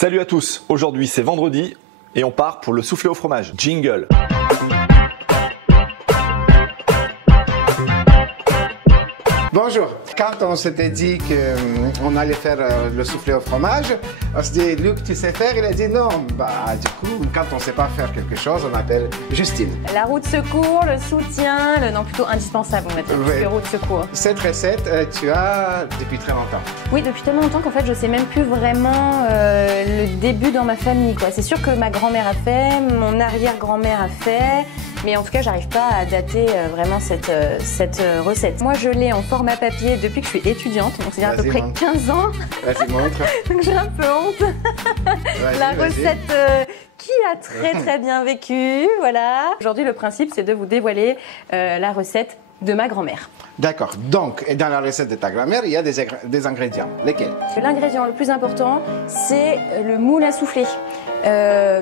Salut à tous, aujourd'hui c'est vendredi et on part pour le soufflé au fromage. Jingle. Bonjour. Quand on s'était dit qu'on allait faire le soufflé au fromage, on se dit, Luc, tu sais faire? Il a dit non. Du coup, quand on ne sait pas faire quelque chose, on appelle Justine. La roue de secours, le soutien, non plutôt indispensable, on va dire, Oui. la roue de secours. Cette recette, tu as depuis très longtemps. Oui, depuis tellement longtemps qu'en fait, je sais même plus vraiment le début dans ma famille, quoi. C'est sûr que ma grand-mère a fait, mon arrière-grand-mère a fait, mais en tout cas, j'arrive pas à dater vraiment cette recette. Moi, je l'ai en format papier depuis que je suis étudiante, donc c'est à peu près 15 ans. Vas-y, montre. Donc j'ai un peu honte. La recette qui a très bien vécu, voilà. Aujourd'hui, le principe, c'est de vous dévoiler la recette de ma grand-mère. D'accord. Donc, dans la recette de ta grand-mère, il y a des ingrédients. Lesquels? L'ingrédient le plus important, c'est le moule à souffler.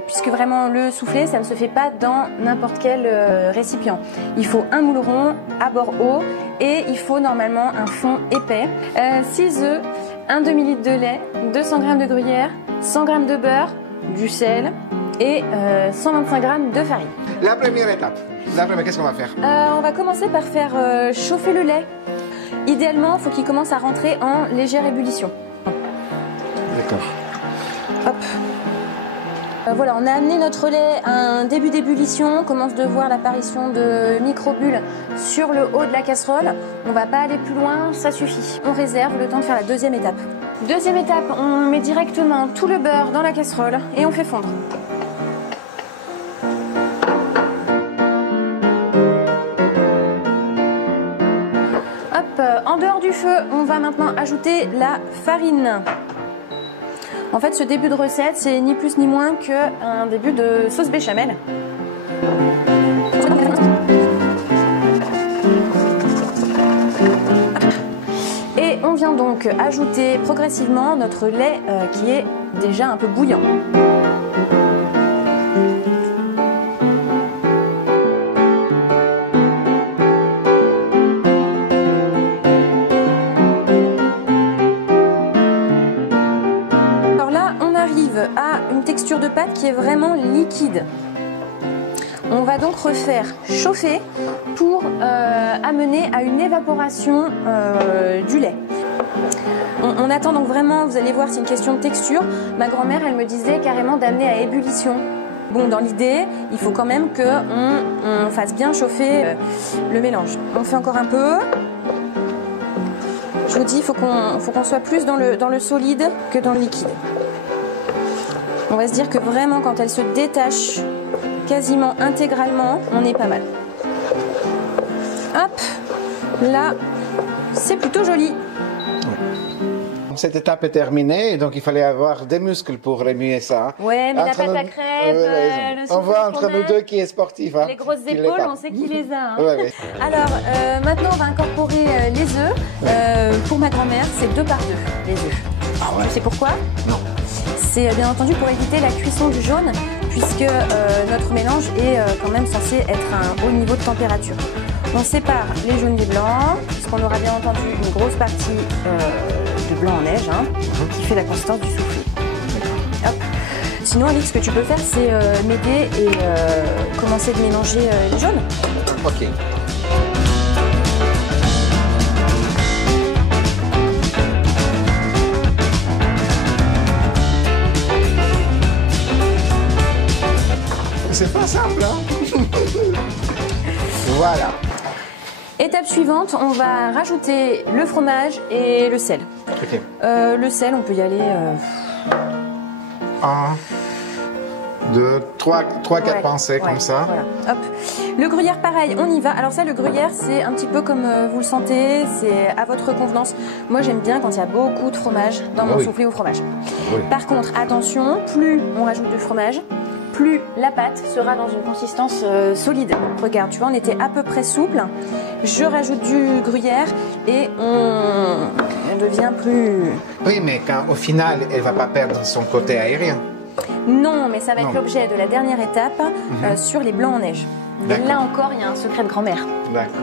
Puisque vraiment le soufflé, ça ne se fait pas dans n'importe quel récipient. Il faut un moule rond à bord haut et il faut normalement un fond épais. 6 œufs, un demi-litre de lait, 200 g de gruyère, 100 g de beurre, du sel et 125 g de farine. La première étape. Qu'est-ce qu'on va faire? On va commencer par faire chauffer le lait. Idéalement, il faut qu'il commence à rentrer en légère ébullition. D'accord. Hop. Voilà, on a amené notre lait à un début d'ébullition. On commence de voir l'apparition de microbules sur le haut de la casserole. On va pas aller plus loin, ça suffit. On réserve le temps de faire la deuxième étape. Deuxième étape, on met directement tout le beurre dans la casserole et on fait fondre. Hop, en dehors du feu, on va maintenant ajouter la farine. En fait, ce début de recette, c'est ni plus ni moins qu'un début de sauce béchamel. Et on vient donc ajouter progressivement notre lait qui est déjà un peu bouillant. À une texture de pâte qui est vraiment liquide. On va donc refaire chauffer pour amener à une évaporation du lait. On attend donc vraiment, vous allez voir, c'est une question de texture. Ma grand-mère, elle me disait carrément d'amener à ébullition. Bon, dans l'idée, il faut quand même qu'on fasse bien chauffer le mélange. On fait encore un peu. Je vous dis, il faut qu'on soit plus dans le solide que dans le liquide. On va se dire que vraiment, quand elle se détache quasiment intégralement, on est pas mal. Hop, là, c'est plutôt joli. Cette étape est terminée, et donc il fallait avoir des muscles pour remuer ça. Ouais, mais la pâte à crêpes, le soufflé on voit au entre fromage, nous deux qui est sportif. Hein, les grosses épaules, on sait qui les a. Hein. Ouais. Alors, maintenant, on va incorporer les œufs. Pour ma grand-mère, c'est 2 par 2, les œufs. Ah ouais. Tu sais pourquoi? Non. C'est bien entendu pour éviter la cuisson du jaune, puisque notre mélange est quand même censé être à un haut niveau de température. On sépare les jaunes des blancs, puisqu'on aura bien entendu une grosse partie de blanc en neige, hein, qui fait la consistance du soufflé. Hop. Sinon, Alix, ce que tu peux faire, c'est m'aider et commencer de mélanger les jaunes. Ok. C'est pas simple, hein? Voilà. Étape suivante, on va rajouter le fromage et le sel. Ok. Le sel, on peut y aller... 1, 2, 3, 4 pincées ouais, comme ça. Voilà. Hop. Le gruyère, pareil, on y va. Alors ça, le gruyère, c'est un petit peu comme vous le sentez, c'est à votre convenance. Moi, j'aime bien quand il y a beaucoup de fromage dans mon soufflé au fromage. Oui. Par contre, attention, plus on rajoute de fromage, plus la pâte sera dans une consistance solide. Regarde, tu vois, on était à peu près souple. Je rajoute du gruyère et on devient plus... Oui, mais au final, elle ne va pas perdre son côté aérien. Non, mais ça va être l'objet de la dernière étape sur les blancs en neige. Et là encore, il y a un secret de grand-mère. D'accord.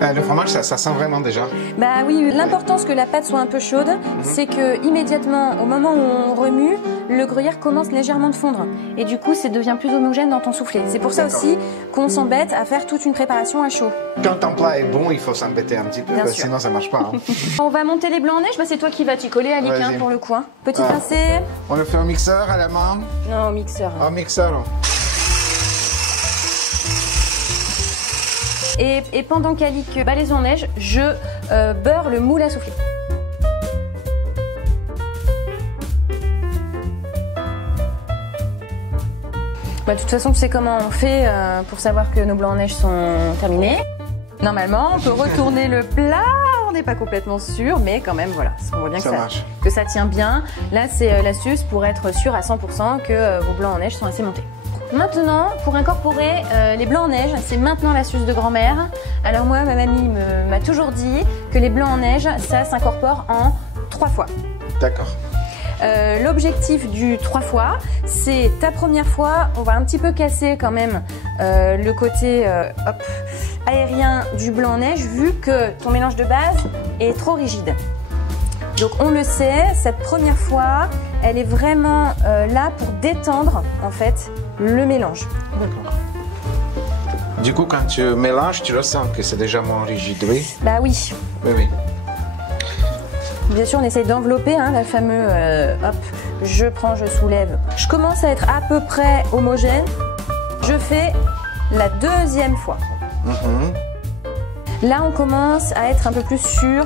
Le fromage, ça sent vraiment déjà. Bah oui, l'importance que la pâte soit un peu chaude, c'est que immédiatement, au moment où on remue, le gruyère commence légèrement de fondre. Et du coup, ça devient plus homogène dans ton soufflé. C'est pour ça aussi qu'on s'embête à faire toute une préparation à chaud. Quand un plat est bon, il faut s'embêter un petit peu, Bien parce que sûr. sinon ça marche pas. Hein. On va monter les blancs en neige, bah, c'est toi qui vas t'y coller, Alic, hein, Vas-y. pour le coup. Hein. Petit Ah. pincé. On le fait au mixeur, à la main. Non, au mixeur. Au mixeur. Et pendant qu'Alic bat les œufs en neige, je beurre le moule à souffler. Bah, de toute façon, tu sais comment on fait pour savoir que nos blancs en neige sont terminés. Normalement, on peut retourner le plat, on n'est pas complètement sûr, mais quand même, voilà, on voit bien Ça marche. que ça tient bien. Là, c'est l'astuce pour être sûr à 100% que vos blancs en neige sont assez montés. Maintenant, pour incorporer les blancs en neige, c'est maintenant l'astuce de grand-mère. Alors moi, ma mamie m'a toujours dit que les blancs en neige, ça s'incorpore en 3 fois. D'accord. L'objectif du 3 fois, c'est ta première fois, on va un petit peu casser quand même le côté aérien du blanc en neige vu que ton mélange de base est trop rigide. Donc on le sait, cette première fois, elle est vraiment là pour détendre en fait le mélange. D'accord. Du coup, quand tu mélanges, tu ressens que c'est déjà moins rigide, oui? Bah oui, Oui, oui. bien sûr on essaye d'envelopper la fameuse hop, je prends, je soulève. Je commence à être à peu près homogène, je fais la deuxième fois. Là on commence à être un peu plus sur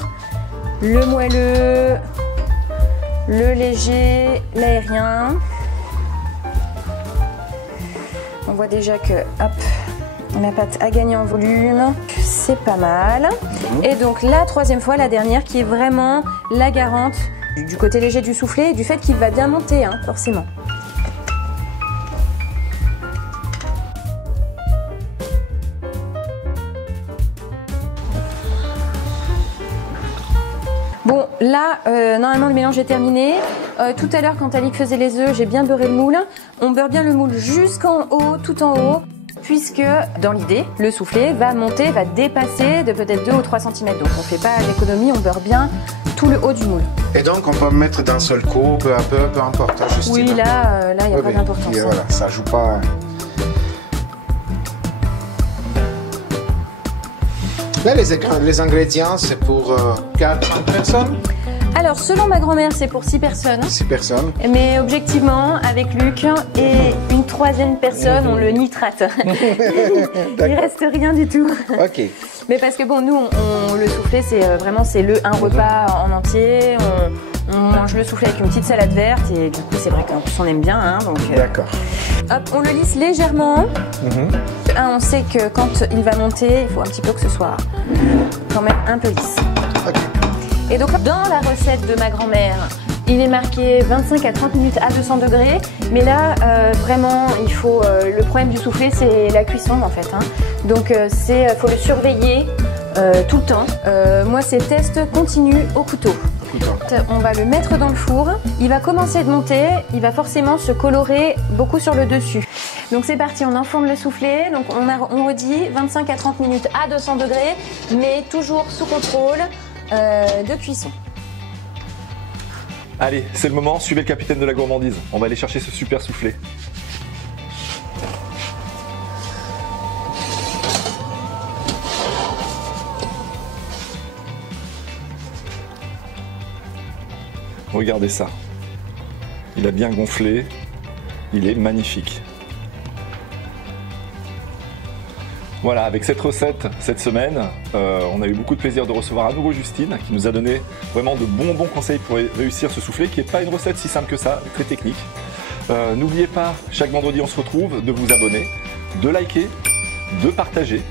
le moelleux, le léger, l'aérien. On voit déjà que hop, la pâte a gagné en volume, c'est pas mal. Et donc la troisième fois, la dernière, qui est vraiment la garante du côté léger du soufflé et du fait qu'il va bien monter, forcément. Bon, là, normalement le mélange est terminé. Tout à l'heure, quand Alic faisait les œufs, j'ai bien beurré le moule. On beurre bien le moule jusqu'en haut, tout en haut, puisque dans l'idée, le soufflé va monter, va dépasser de peut-être 2 ou 3 cm. Donc on ne fait pas l'économie, on beurre bien tout le haut du moule. Et donc, on peut mettre d'un seul coup, peu à peu importe, hein, Justine. Oui, là, il n'y a pas d'importance. Et voilà, ça joue pas. Là, les ingrédients, c'est pour 400 personnes, Alors, selon ma grand-mère, c'est pour 6 personnes. 6 personnes. Mais objectivement, avec Luc et une troisième personne, on le nitrate. Il reste rien du tout. Ok. Mais parce que bon, nous, le soufflé, c'est vraiment un repas en entier. On mange le soufflé avec une petite salade verte et du coup, c'est vrai qu'en plus, on aime bien. Donc, D'accord. hop, on le lisse légèrement. On sait que quand il va monter, il faut un petit peu que ce soit quand même un peu lisse. Ok. Et donc, dans la recette de ma grand-mère, il est marqué 25 à 30 minutes à 200 degrés. Mais là, vraiment, il faut. Le problème du soufflé, c'est la cuisson en fait. Donc, faut le surveiller tout le temps. Moi, c'est test continu au couteau. On va le mettre dans le four. Il va commencer de monter. Il va forcément se colorer beaucoup sur le dessus. Donc, c'est parti. On enfourne le soufflé. Donc, on redit 25 à 30 minutes à 200 degrés, mais toujours sous contrôle de cuisson. Allez, c'est le moment, suivez le capitaine de la gourmandise. On va aller chercher ce super soufflé. Regardez ça. Il a bien gonflé. Il est magnifique. Voilà, avec cette recette, cette semaine, on a eu beaucoup de plaisir de recevoir à nouveau Justine, qui nous a donné vraiment de bons conseils pour réussir ce soufflé, qui n'est pas une recette si simple que ça, très technique. N'oubliez pas, chaque vendredi on se retrouve, de vous abonner, de liker, de partager.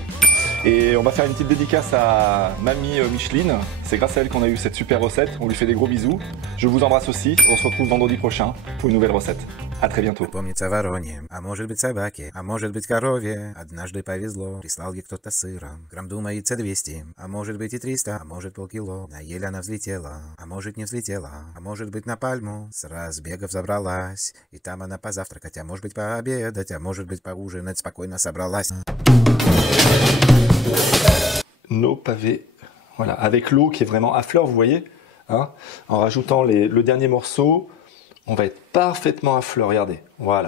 Et on va faire une petite dédicace à Mamie Micheline. C'est grâce à elle qu'on a eu cette super recette. On lui fait des gros bisous. Je vous embrasse aussi. On se retrouve vendredi prochain pour une nouvelle recette. À très bientôt. Помнится вороне, а может быть собаке, а может быть корове. Однажды повезло, прислал ей кто-то сыра. Грамм думается 200, а может быть и 300, а может полкило. На ель она взлетела, а может не взлетела, а может быть на пальму. С разбегов забралась, и там она позавтракать, а может быть пообедать, а может быть поужинать спокойно собралась. nos pavés. Voilà, avec l'eau qui est vraiment à fleur, vous voyez, hein, en rajoutant le dernier morceau, on va être parfaitement à fleur, regardez, voilà.